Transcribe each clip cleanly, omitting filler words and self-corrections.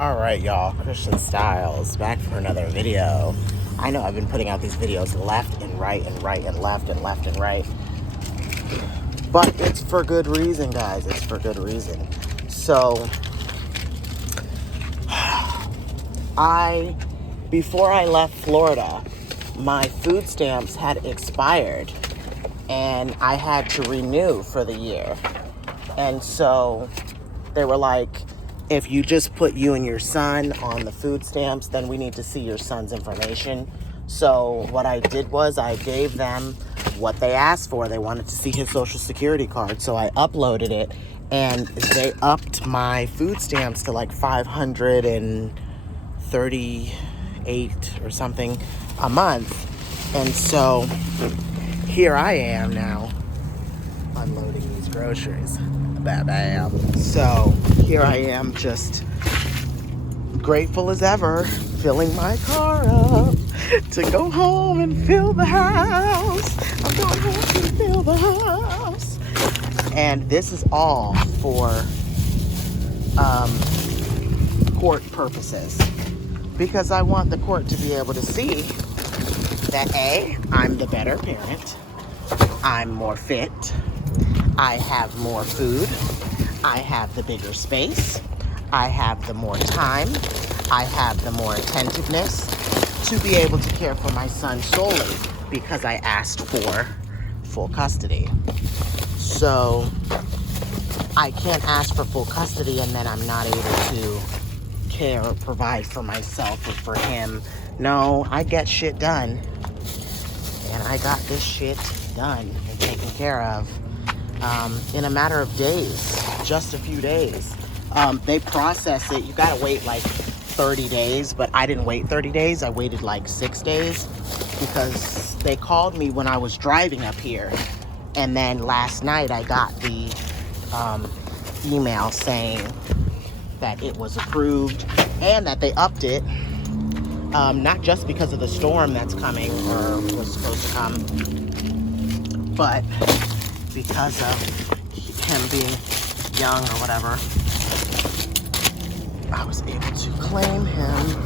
Alright, y'all, Christian Styles back for another video. I know I've been putting out these videos left and right and right and left and left and right, but it's for good reason, guys. It's for good reason. So before I left Florida, my food stamps had expired and I had to renew for the year. And so they were like, if you just put you and your son on the food stamps, then we need to see your son's information. So what I did was I gave them what they asked for. They wanted to see his social security card. So I uploaded it and they upped my food stamps to like 538 or something a month. And so here I am now unloading these groceries. Bam. So here I am, just grateful as ever, filling my car up to go home and fill the house. I'm going home to fill the house. And this is all for court purposes, because I want the court to be able to see that A, I'm the better parent, I'm more fit, I have more food, I have the bigger space, I have the more time, I have the more attentiveness to be able to care for my son solely because I asked for full custody. So I can't ask for full custody and then I'm not able to care or provide for myself or for him. No, I get shit done. And I got this shit done and taken care of in a matter of days, just a few days. They process it. You gotta wait like 30 days, but I didn't wait 30 days. I waited like 6 days because they called me when I was driving up here. And then last night I got the email saying that it was approved and that they upped it. Not just because of the storm that's coming or was supposed to come, but because of him being young or whatever. I was able to claim him.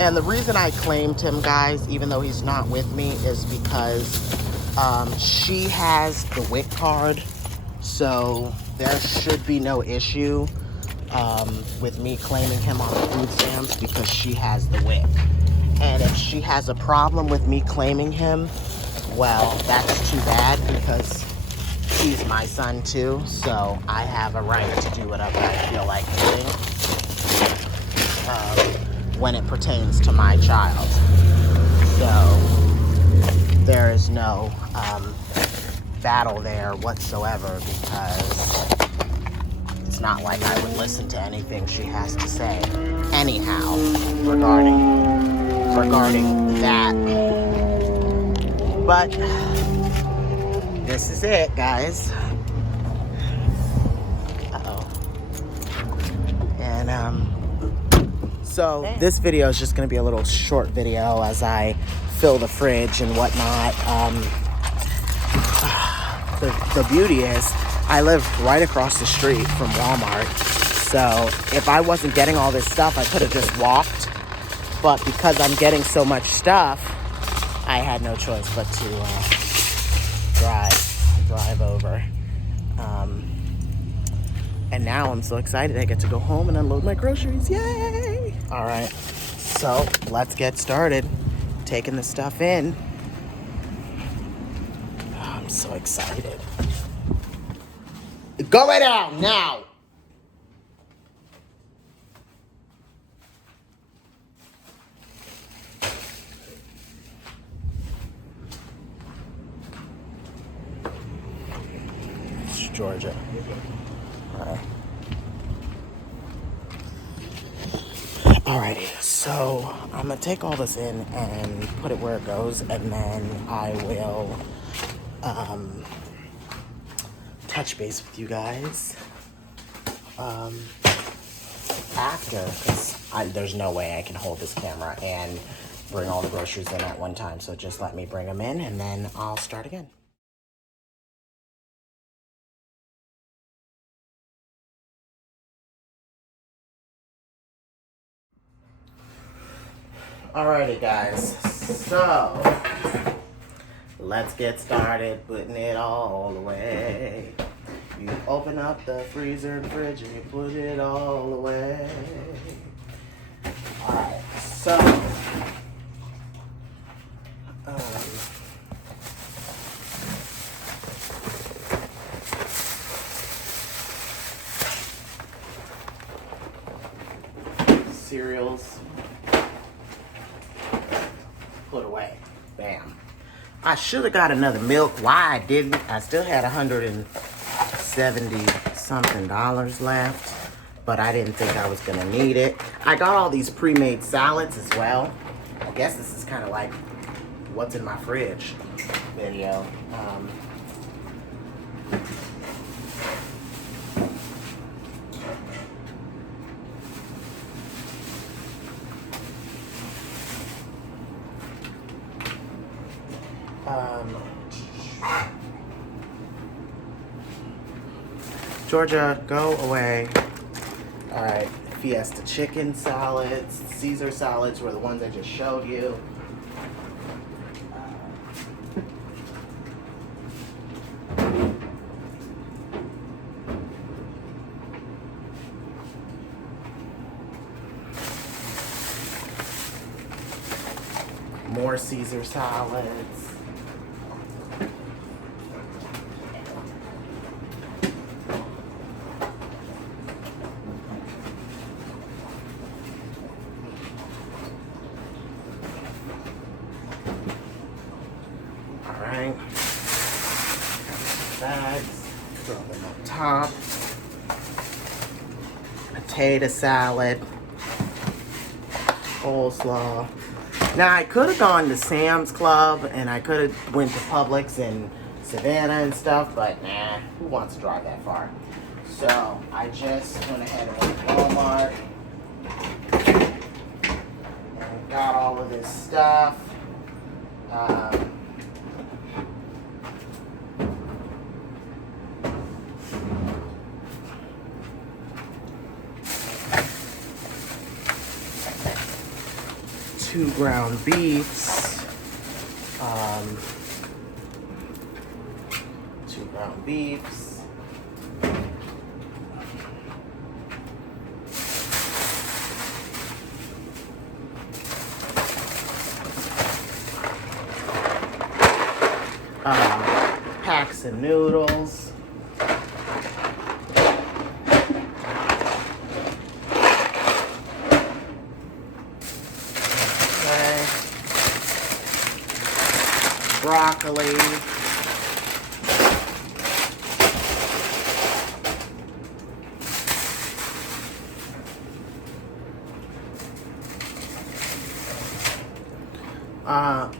And the reason I claimed him, guys, even though he's not with me, is because she has the WIC card. So there should be no issue with me claiming him on the food stamps because she has the WIC. And if she has a problem with me claiming him, well, that's too bad because he's my son too. So I have a right to do whatever I feel like doing when it pertains to my child. So there is no battle there whatsoever because it's not like I would listen to anything she has to say anyhow regarding that. But this is it, guys. Uh-oh. And so this video is just gonna be a little short video as I fill the fridge and whatnot. The beauty is I live right across the street from Walmart. So if I wasn't getting all this stuff, I could have just walked. But because I'm getting so much stuff, I had no choice but to drive over. And now I'm so excited I get to go home and unload my groceries. Yay! All right, so let's get started taking the stuff in. I'm so excited. Go right down now. It's Georgia. All right. Alrighty, so I'm gonna take all this in and put it where it goes, and then I will touch base with you guys after, because there's no way I can hold this camera and bring all the groceries in at one time. So just let me bring them in, and then I'll start again. Alrighty, guys. So, let's get started putting it all away. You open up the freezer and fridge and you put it all away. Alright, so cereals put away. Bam. I should have got another milk. Why I didn't? I still had $170 something left, but I didn't think I was gonna need it. I got all these pre-made salads as well. I guess this is kind of like what's in my fridge video. Georgia, go away. All right, Fiesta chicken salads, Caesar salads were the ones I just showed you. More Caesar salads. Alright. Bags. Throw them on top. Potato salad. Coleslaw. Now, I could have gone to Sam's Club, and I could have went to Publix and Savannah and stuff, but nah, who wants to drive that far? So, I just went ahead and went to Walmart and got all of this stuff. Two ground beefs, packs of noodles, broccoli,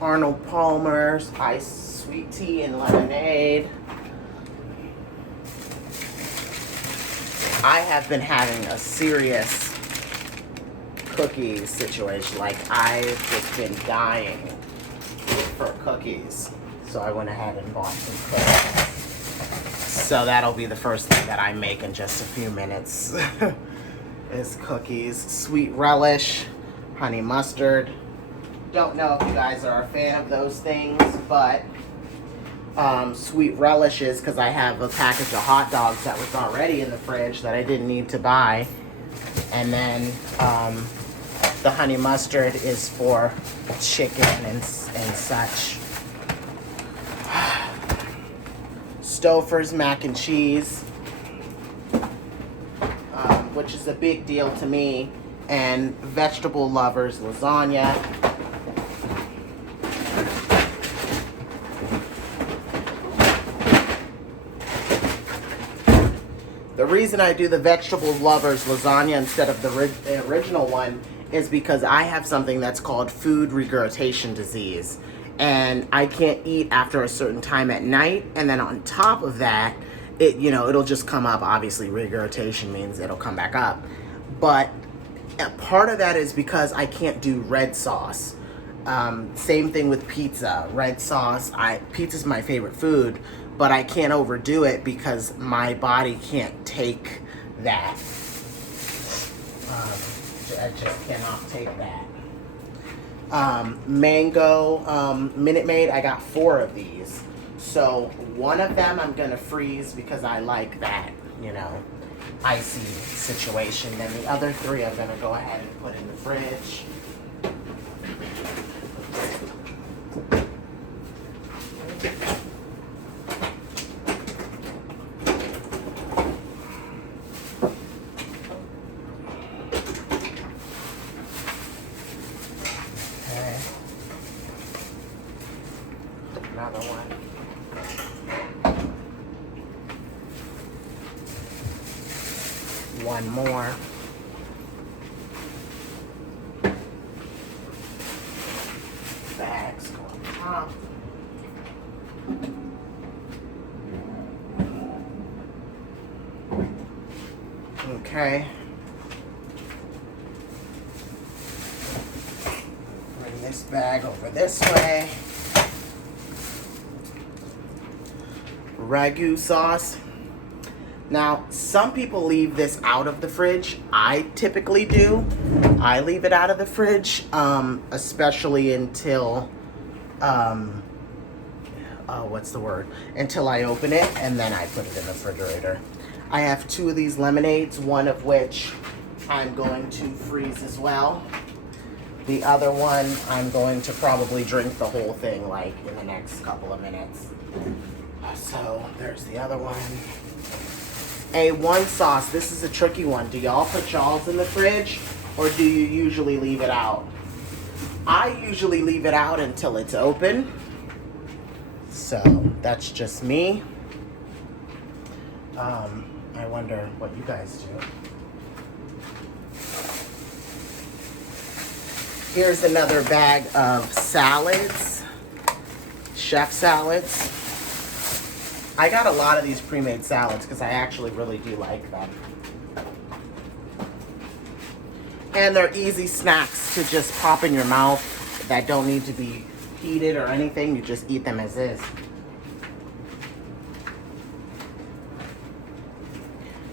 Arnold Palmer's iced sweet tea and lemonade. I have been having a serious cookie situation. Like, I've just been dying for cookies. So I went ahead and bought some cookies. So that'll be the first thing that I make in just a few minutes is cookies. Sweet relish, honey mustard. Don't know if you guys are a fan of those things, but sweet relishes, because I have a package of hot dogs that was already in the fridge that I didn't need to buy. And then the honey mustard is for chicken and such. Stouffer's mac and cheese, which is a big deal to me, and Vegetable Lovers lasagna. The reason I do the Vegetable Lovers lasagna instead of the original one is because I have something that's called food regurgitation disease. And I can't eat after a certain time at night. And then on top of that, it'll just come up. Obviously, regurgitation means it'll come back up. But part of that is because I can't do red sauce. Same thing with pizza. Red sauce. Pizza's my favorite food, but I can't overdo it because my body can't take that. I just cannot take that. mango Minute Maid. I got 4 of these. So one of them I'm gonna freeze because I like that, you know, icy situation. Then the other 3 I'm gonna go ahead and put in the fridge. Okay. Another one. One more. Bags going up. Okay. Bring this bag over this way. Ragu sauce. Now, some people leave this out of the fridge. I typically do. I leave it out of the fridge, especially until, what's the word? Until I open it, and then I put it in the refrigerator. I have 2 of these lemonades, one of which I'm going to freeze as well. The other one, I'm going to probably drink the whole thing, like, in the next couple of minutes. So, there's the other one. A1 sauce. This is a tricky one. Do y'all put y'all's in the fridge, or do you usually leave it out? I usually leave it out until it's open. So that's just me. I wonder what you guys do. Here's another bag of salads, chef salads. I got a lot of these pre-made salads because I actually really do like them. And they're easy snacks to just pop in your mouth that don't need to be heated or anything. You just eat them as is.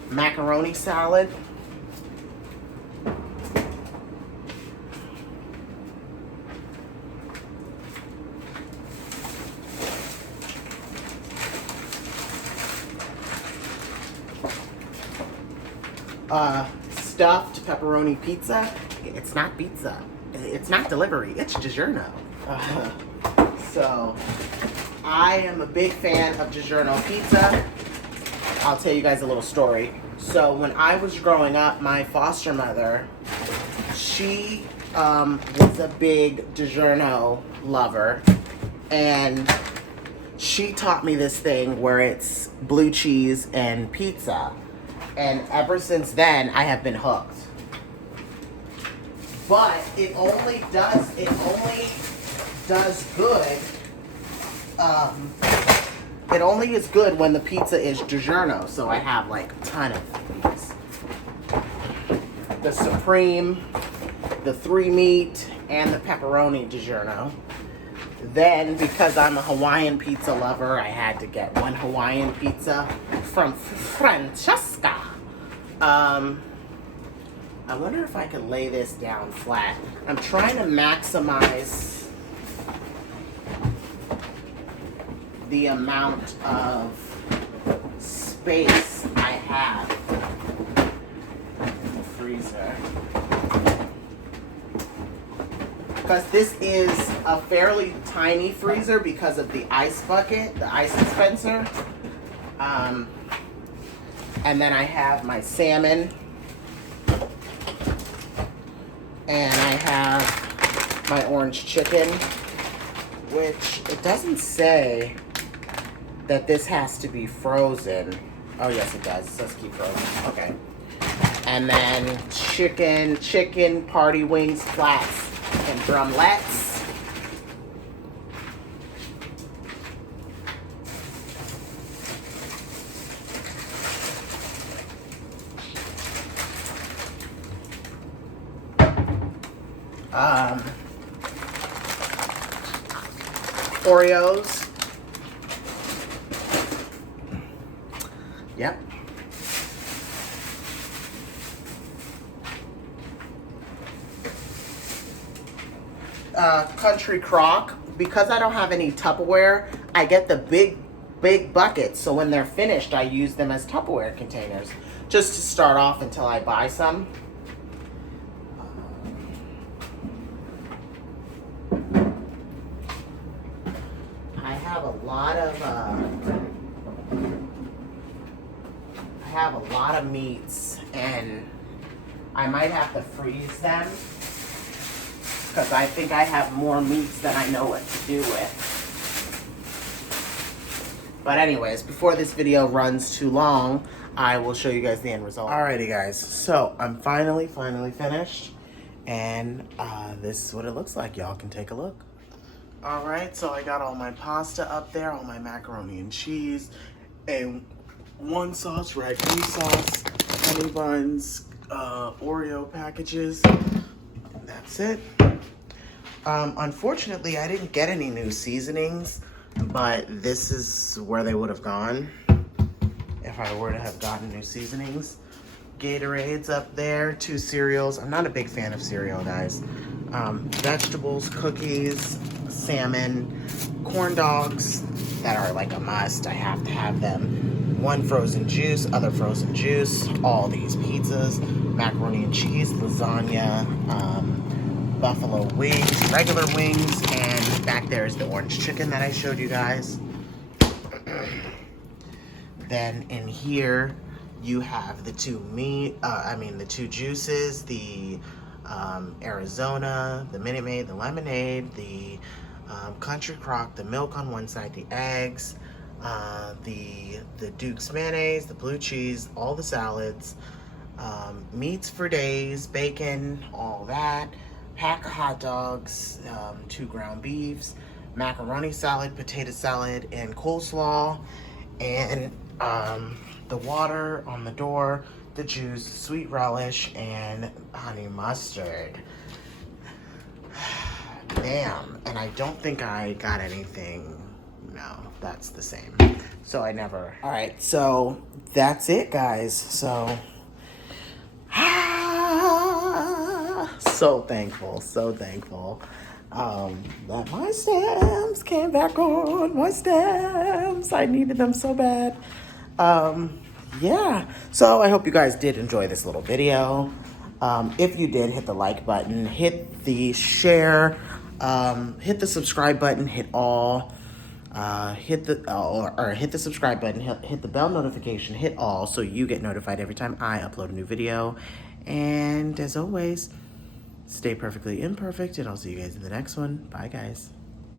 Macaroni salad. Stuffed pepperoni pizza. It's not pizza. It's not delivery. It's DiGiorno. So, I am a big fan of DiGiorno pizza. I'll tell you guys a little story. So, when I was growing up, my foster mother, she was a big DiGiorno lover. And she taught me this thing where it's blue cheese and pizza. And ever since then, I have been hooked. But it only does good. It only is good when the pizza is DiGiorno. So I have like a ton of these. The Supreme, the 3 meat, and the pepperoni DiGiorno. Then, because I'm a Hawaiian pizza lover, I had to get 1 Hawaiian pizza from Francesca. I wonder if I can lay this down flat. I'm trying to maximize the amount of space I have in the freezer. Because this is a fairly tiny freezer because of the ice bucket, the ice dispenser. And then I have my salmon. And I have my orange chicken, which it doesn't say that this has to be frozen. Oh, yes, it does. It says keep frozen. Okay. And then chicken, party wings, flats, and drumlets. Oreos. Yep. Country Crock. Because I don't have any Tupperware, I get the big buckets. So when they're finished, I use them as Tupperware containers. Just to start off until I buy some. I have a lot of meats, and I might have to freeze them because I think I have more meats than I know what to do with. But anyways, before this video runs too long, I will show you guys the end result. Alrighty guys, so I'm finally finished, and this is what it looks like. Y'all can take a look. Alright, so I got all my pasta up there, all my macaroni and cheese, and one sauce, ragu sauce, honey buns, Oreo packages. That's it. Unfortunately, I didn't get any new seasonings, but this is where they would have gone if I were to have gotten new seasonings. Gatorades up there, 2 cereals. I'm not a big fan of cereal, guys. Vegetables, cookies, salmon, corn dogs that are like a must. I have to have them. 1 frozen juice, other frozen juice, all these pizzas, macaroni and cheese, lasagna, buffalo wings, regular wings, and back there is the orange chicken that I showed you guys. Then in here you have the 2 the 2 juices, the Arizona, the Minute Maid, the lemonade, the Country Crock, the milk on one side, the eggs, the Duke's mayonnaise, the blue cheese, all the salads, meats for days, bacon, all that, pack of hot dogs, 2 ground beefs, macaroni salad, potato salad, and coleslaw, and the water on the door, the juice, sweet relish, and honey mustard. Damn, and I don't think I got anything. No, that's the same. So I never. All right, so that's it, guys. So, so thankful that my stamps came back on. My stamps, I needed them so bad. Yeah, so I hope you guys did enjoy this little video. If you did, hit the like button, hit the share, hit the subscribe button, hit all, hit the subscribe button, hit the bell notification, hit all, so you get notified every time I upload a new video. And as always, stay perfectly imperfect, and I'll see you guys in the next one. Bye, guys.